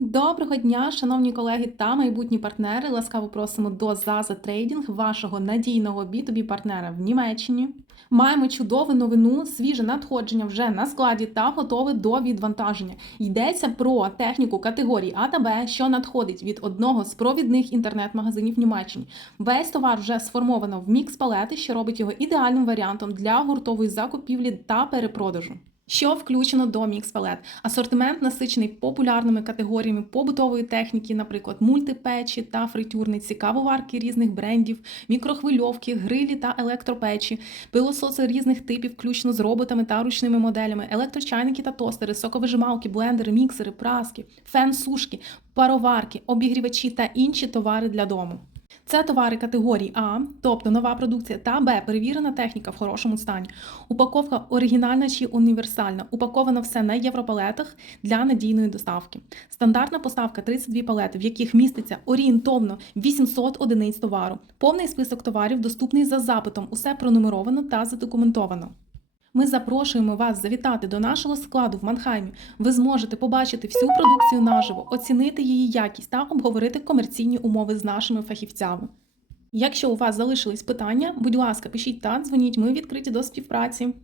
Доброго дня, шановні колеги та майбутні партнери. Ласкаво просимо до Zaza Trading, вашого надійного B2B партнера в Німеччині. Маємо чудову новину, свіже надходження вже на складі та готове до відвантаження. Йдеться про техніку категорії А та Б, що надходить від одного з провідних інтернет-магазинів в Німеччині. Весь товар вже сформовано в мікс палети, що робить його ідеальним варіантом для гуртової закупівлі та перепродажу. Що включено до мікс палет? Асортимент насичений популярними категоріями побутової техніки, наприклад, мультипечі та фритюрниці, кавоварки різних брендів, мікрохвильовки, грилі та електропечі, пилососи різних типів, включно з роботами та ручними моделями, електрочайники та тостери, соковижималки, блендери, міксери, праски, фен-сушки, пароварки, обігрівачі та інші товари для дому. Це товари категорії А, тобто нова продукція, та Б, перевірена техніка в хорошому стані. Упаковка оригінальна чи універсальна. Упаковано все на європалетах для надійної доставки. Стандартна поставка 32 палети, в яких міститься орієнтовно 800 одиниць товару. Повний список товарів доступний за запитом. Усе пронумеровано та задокументовано. Ми запрошуємо вас завітати до нашого складу в Манхаймі. Ви зможете побачити всю продукцію наживо, оцінити її якість та обговорити комерційні умови з нашими фахівцями. Якщо у вас залишились питання, будь ласка, пишіть та дзвоніть. Ми відкриті до співпраці.